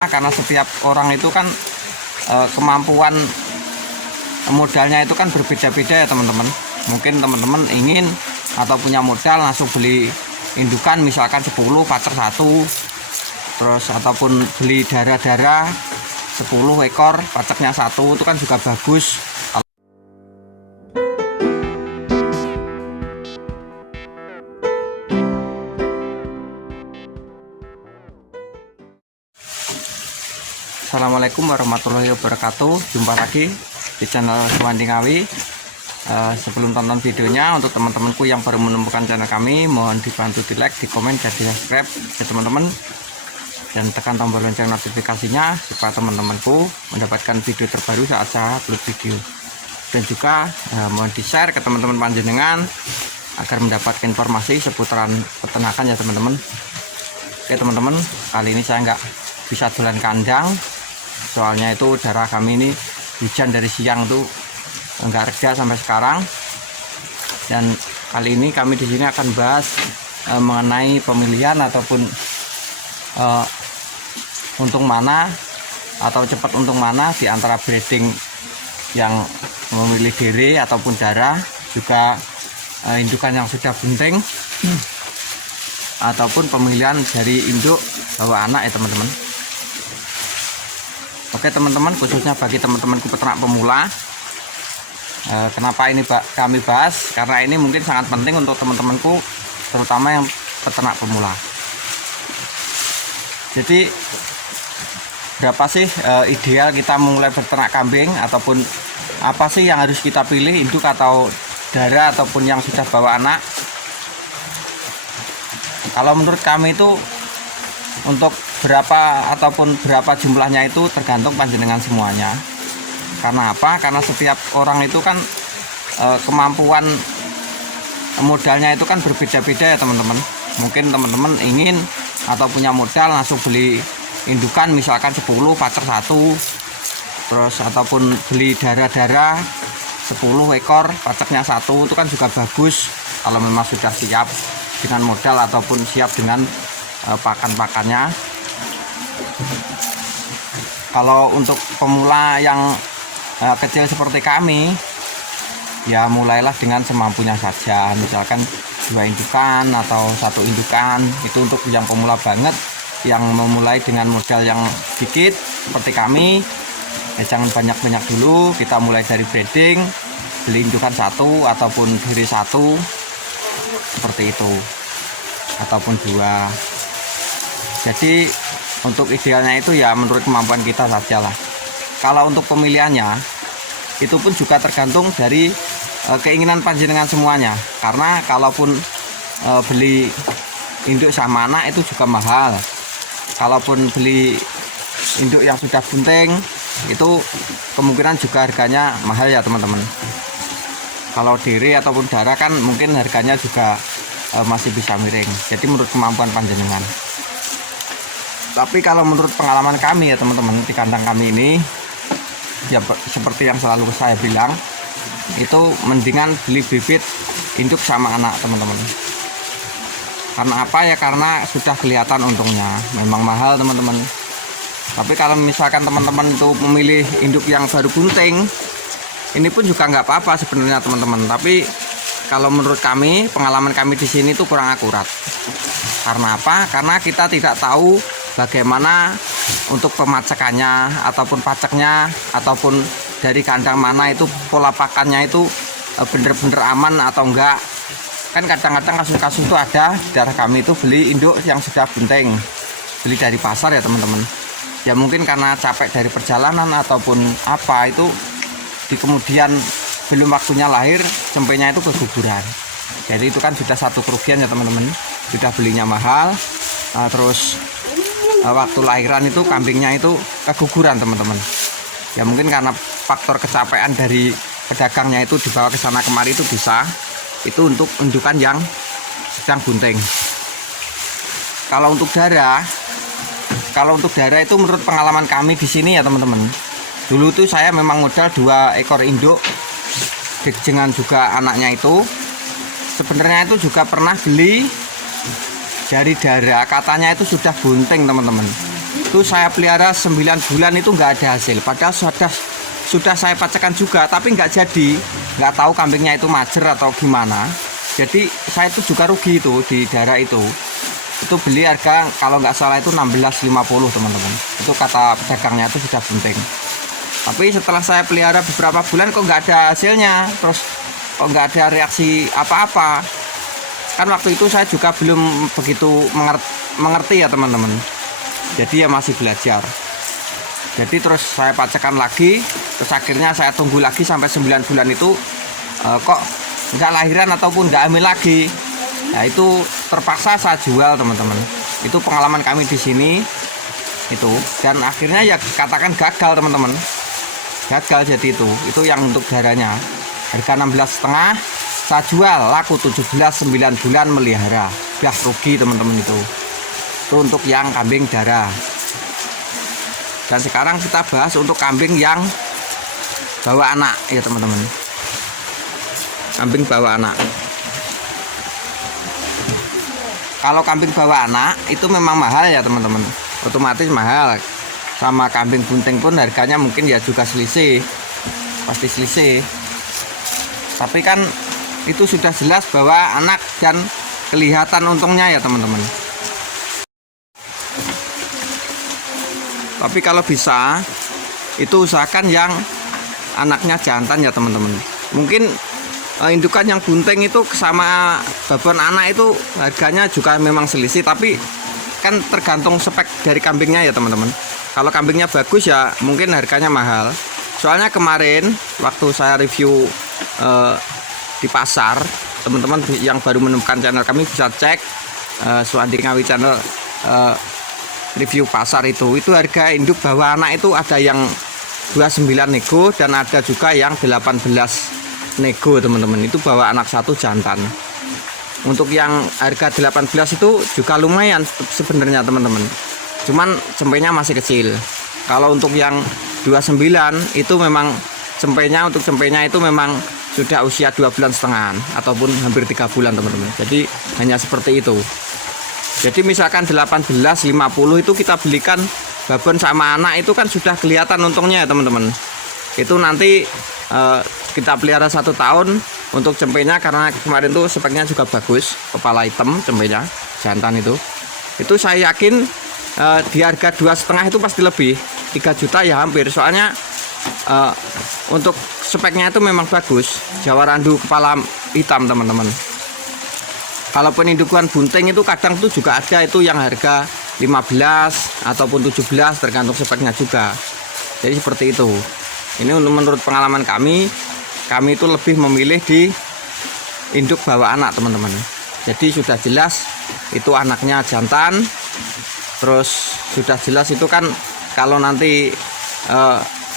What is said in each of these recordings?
Karena setiap orang itu kan kemampuan modalnya itu kan berbeda-beda ya teman-teman. Mungkin teman-teman ingin atau punya modal langsung beli indukan misalkan 10 pacer 1, terus ataupun beli darah-darah 10 ekor pacernya 1, itu kan juga bagus. Assalamualaikum warahmatullahi wabarakatuh. Jumpa lagi di channel Suwandi Ngawi. Sebelum tonton videonya, untuk teman-temanku yang baru menemukan channel kami, mohon dibantu di like, di komen, dan di subscribe ya teman-teman, dan tekan tombol lonceng notifikasinya supaya teman-temanku mendapatkan video terbaru saat saya upload video. Dan juga mohon di share ke teman-teman panjenengan agar mendapatkan informasi seputaran peternakan ya teman-teman. Oke teman-teman, kali ini saya nggak bisa jualan kandang, soalnya itu darah kami ini hujan dari siang tuh enggak reda sampai sekarang. Dan kali ini kami di sini akan bahas mengenai pemilihan ataupun untung mana atau cepat untung mana di antara breeding yang memilih dere ataupun darah, juga indukan yang sudah bunting ataupun pemilihan dari induk bawa anak ya teman-teman. Oke teman-teman, khususnya bagi teman-temanku peternak pemula, kenapa ini kami bahas? Karena ini mungkin sangat penting untuk teman-temanku, terutama yang peternak pemula. Jadi berapa sih ideal kita memulai beternak kambing, ataupun apa sih yang harus kita pilih, induk atau darah ataupun yang sudah bawa anak? Kalau menurut kami itu untuk berapa ataupun berapa jumlahnya itu tergantung panjenengan semuanya. Karena apa? Karena setiap orang itu kan kemampuan modalnya itu kan berbeda-beda ya teman-teman. Mungkin teman-teman ingin atau punya modal langsung beli indukan misalkan 10 pacer 1, terus ataupun beli darah-darah 10 ekor pacernya 1, itu kan juga bagus kalau memang sudah siap dengan modal ataupun siap dengan pakan-pakannya. Kalau untuk pemula yang kecil seperti kami, ya mulailah dengan semampunya saja, misalkan 2 indukan atau 1 indukan. Itu untuk yang pemula banget, yang memulai dengan modal yang sedikit seperti kami, ya jangan banyak-banyak dulu. Kita mulai dari breeding, beli indukan 1 ataupun diri 1 seperti itu, ataupun 2. Jadi untuk idealnya itu ya menurut kemampuan kita saja lah. Kalau untuk pemilihannya itu pun juga tergantung dari keinginan panjenengan semuanya. Karena kalaupun beli induk sama anak itu juga mahal. Kalaupun beli induk yang sudah bunting itu kemungkinan juga harganya mahal ya teman-teman. Kalau dere ataupun darah kan mungkin harganya juga masih bisa miring. Jadi menurut kemampuan panjenengan. Tapi kalau menurut pengalaman kami ya teman-teman, di kandang kami ini ya seperti yang selalu saya bilang, itu mendingan beli bibit induk sama anak teman-teman. Karena apa ya? Karena sudah kelihatan untungnya. Memang mahal teman-teman. Tapi kalau misalkan teman-teman itu memilih induk yang baru bunting, ini pun juga nggak apa-apa sebenarnya teman-teman. Tapi kalau menurut kami, pengalaman kami di sini itu kurang akurat. Karena apa? Karena kita tidak tahu bagaimana untuk pemacekannya ataupun paceknya, ataupun dari kandang mana itu pola pakannya itu bener-bener aman atau enggak. Kan kadang-kadang kasus-kasus itu ada, darah kami itu beli induk yang sudah bunting, beli dari pasar ya teman-teman. Ya mungkin karena capek dari perjalanan ataupun apa, itu di kemudian belum waktunya lahir, cempenya itu keguguran. Jadi itu kan sudah satu kerugian ya teman-teman. Sudah belinya mahal, terus waktu lahiran itu kambingnya itu keguguran teman-teman. Ya mungkin karena faktor kecapean dari pedagangnya itu dibawa ke sana kemari, itu bisa. Itu untuk indukan yang sedang bunting. Kalau untuk darah itu menurut pengalaman kami di sini ya teman-teman. Dulu tuh saya memang modal 2 ekor induk dengan juga anaknya itu. Sebenarnya itu juga pernah beli dari darah, katanya itu sudah bunting teman-teman. Itu saya pelihara 9 bulan itu nggak ada hasil. Padahal sudah saya pacakan juga, tapi nggak jadi. Nggak tahu kambingnya itu majer atau gimana. Jadi saya itu juga rugi itu di daerah itu. Itu beli harga kalau nggak salah itu 16.50 teman-teman. Itu kata pedagangnya itu sudah bunting. Tapi setelah saya pelihara beberapa bulan kok nggak ada hasilnya, terus kok nggak ada reaksi apa-apa. Kan waktu itu saya juga belum begitu mengerti ya teman-teman. Jadi ya masih belajar. Jadi terus saya pacakan lagi, terus akhirnya saya tunggu lagi sampai 9 bulan itu kok nggak lahiran ataupun nggak hamil lagi. Nah itu terpaksa saya jual teman-teman. Itu pengalaman kami di sini itu, dan akhirnya ya katakan gagal teman-teman. Gagal jadi itu yang untuk darahnya harga 16,5 saya jual laku 17 9 bulan melihara, udah rugi teman-teman. Itu untuk yang kambing darah. Dan sekarang kita bahas untuk kambing yang bawa anak ya teman-teman. Kambing bawa anak. Kalau kambing bawa anak itu memang mahal ya teman-teman, otomatis mahal. Sama kambing bunting pun harganya mungkin ya juga selisih, pasti selisih. Tapi kan itu sudah jelas bahwa anak dan kelihatan untungnya ya teman-teman. Tapi kalau bisa itu usahakan yang anaknya jantan ya teman-teman. Mungkin indukan yang bunting itu sama babon anak itu harganya juga memang selisih, tapi kan tergantung spek dari kambingnya ya teman-teman. Kalau kambingnya bagus ya mungkin harganya mahal. Soalnya kemarin waktu saya review di pasar, teman-teman yang baru menemukan channel kami bisa cek Suandi Ngawi channel review pasar itu harga induk bawa anak itu ada yang 29 nego dan ada juga yang 18 nego teman-teman. Itu bawa anak satu jantan. Untuk yang harga 18 itu juga lumayan sebenarnya teman-teman, cuman cempenya masih kecil. Kalau untuk yang 29 itu memang untuk cempenya itu memang sudah usia 2,5 bulan ataupun hampir 3 bulan teman-teman. Jadi hanya seperti itu. Jadi misalkan 18,50 itu kita belikan babon sama anak itu kan sudah kelihatan untungnya ya teman-teman. Itu nanti kita pelihara 1 tahun untuk cempenya, karena kemarin tuh speknya juga bagus, kepala hitam cempenya jantan itu saya yakin di harga 2,5 itu pasti lebih 3 juta ya hampir. Soalnya untuk speknya itu memang bagus, Jawa Randu kepala hitam teman-teman. Kalau indukan bunting itu kadang tuh juga ada itu yang harga 15 ataupun 17 tergantung speknya juga. Jadi seperti itu. Ini menurut pengalaman kami itu lebih memilih di induk bawa anak teman-teman. Jadi sudah jelas itu anaknya jantan, terus sudah jelas itu kan kalau nanti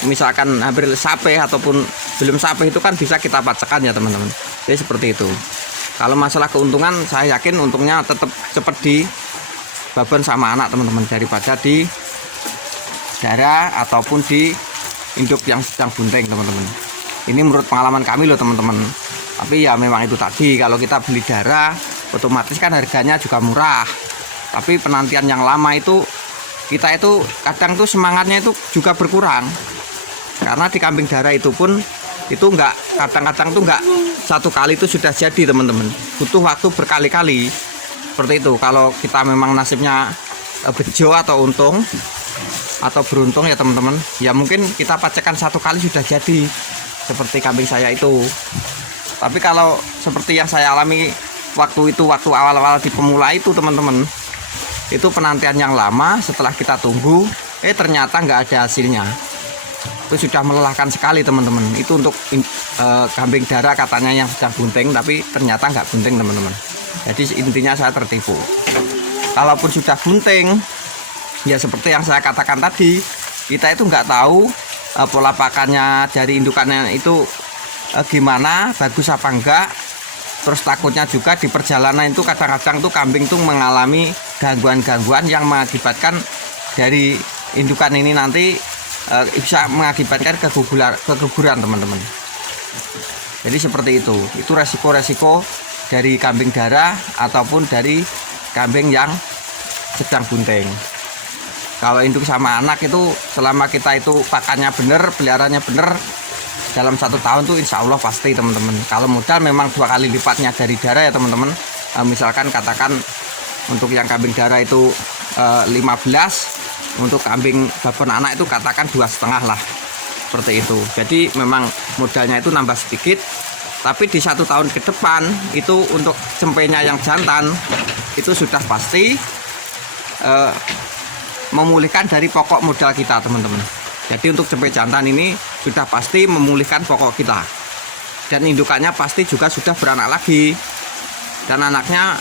misalkan hampir sape ataupun belum sape itu kan bisa kita pacakan ya teman-teman. Jadi seperti itu. Kalau masalah keuntungan saya yakin untungnya tetap cepat di babon sama anak teman-teman daripada di darah ataupun di induk yang sedang bunting teman-teman. Ini menurut pengalaman kami loh teman-teman. Tapi ya memang itu tadi, kalau kita beli darah otomatis kan harganya juga murah. Tapi penantian yang lama itu kita itu kadang tuh semangatnya itu juga berkurang. Karena di kambing darah itu pun itu kadang-kadang tuh nggak satu kali itu sudah jadi teman-teman. Butuh waktu berkali-kali. Seperti itu. Kalau kita memang nasibnya bejo atau untung atau beruntung ya teman-teman, ya mungkin kita pacakan 1 kali sudah jadi. Seperti kambing saya itu. Tapi kalau seperti yang saya alami waktu awal-awal di pemula itu teman-teman, itu penantian yang lama. Setelah kita tunggu ternyata nggak ada hasilnya. Itu sudah melelahkan sekali teman-teman. Itu untuk kambing darah katanya yang sedang bunting, tapi ternyata nggak bunting teman-teman. Jadi intinya saya tertipu. Kalaupun sudah bunting, ya seperti yang saya katakan tadi, kita itu nggak tahu pola pakannya dari indukannya itu gimana, bagus apa enggak. Terus takutnya juga di perjalanan itu kadang-kadang tuh kambing tuh mengalami gangguan-gangguan yang mengakibatkan dari indukan ini nanti bisa mengakibatkan keguguran teman-teman. Jadi seperti itu resiko-resiko dari kambing darah ataupun dari kambing yang sedang bunting. Kalau induk sama anak itu selama kita itu pakannya bener, peliharanya bener, dalam 1 tahun tuh insya Allah pasti teman-teman. Kalau modal memang 2 kali lipatnya dari darah ya teman-teman. Misalkan katakan untuk yang kambing darah itu 15, untuk kambing babon anak itu katakan 2,5 lah, seperti itu. Jadi memang modalnya itu nambah sedikit, tapi di 1 tahun ke depan itu untuk cempenya yang jantan itu sudah pasti memulihkan dari pokok modal kita teman-teman. Jadi untuk cempe jantan ini sudah pasti memulihkan pokok kita, dan indukannya pasti juga sudah beranak lagi. Dan anaknya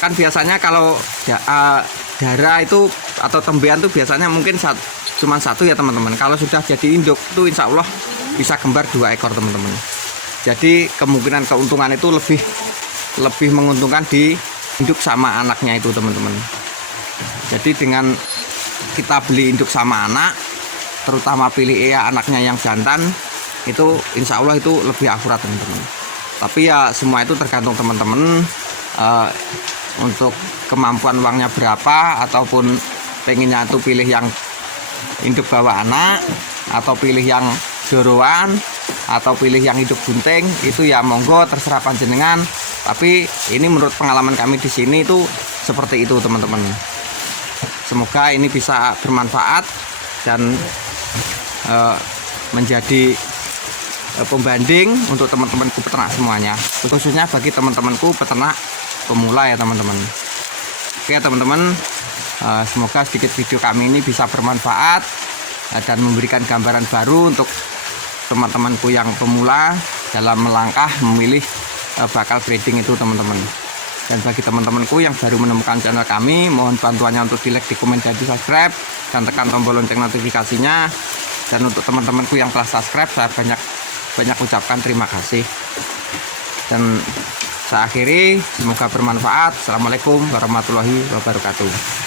kan biasanya kalau darah itu atau tembean itu biasanya mungkin cuma 1 ya teman-teman. Kalau sudah jadi induk itu insya Allah bisa kembar 2 ekor teman-teman. Jadi kemungkinan keuntungan itu lebih menguntungkan di induk sama anaknya itu teman-teman. Jadi dengan kita beli induk sama anak, terutama pilih anaknya yang jantan, itu insya Allah itu lebih akurat teman-teman. Tapi ya semua itu tergantung teman-teman untuk kemampuan uangnya berapa, ataupun pengennya itu pilih yang induk bawa anak, atau pilih yang doroan, atau pilih yang hidup bunting, itu ya monggo terserah panjenengan. Tapi ini menurut pengalaman kami di sini itu seperti itu teman-teman. Semoga ini bisa bermanfaat dan menjadi pembanding untuk teman-temanku peternak semuanya, khususnya bagi teman-temanku peternak pemula ya teman-teman. Oke teman-teman, semoga sedikit video kami ini bisa bermanfaat dan memberikan gambaran baru untuk teman-temanku yang pemula dalam melangkah memilih bakal breeding itu teman-teman. Dan bagi teman-temanku yang baru menemukan channel kami, mohon bantuannya untuk di like, di komen, dan di subscribe, dan tekan tombol lonceng notifikasinya. Dan untuk teman-temanku yang telah subscribe, saya banyak ucapkan terima kasih. Dan saya akhiri, semoga bermanfaat. Assalamualaikum warahmatullahi wabarakatuh.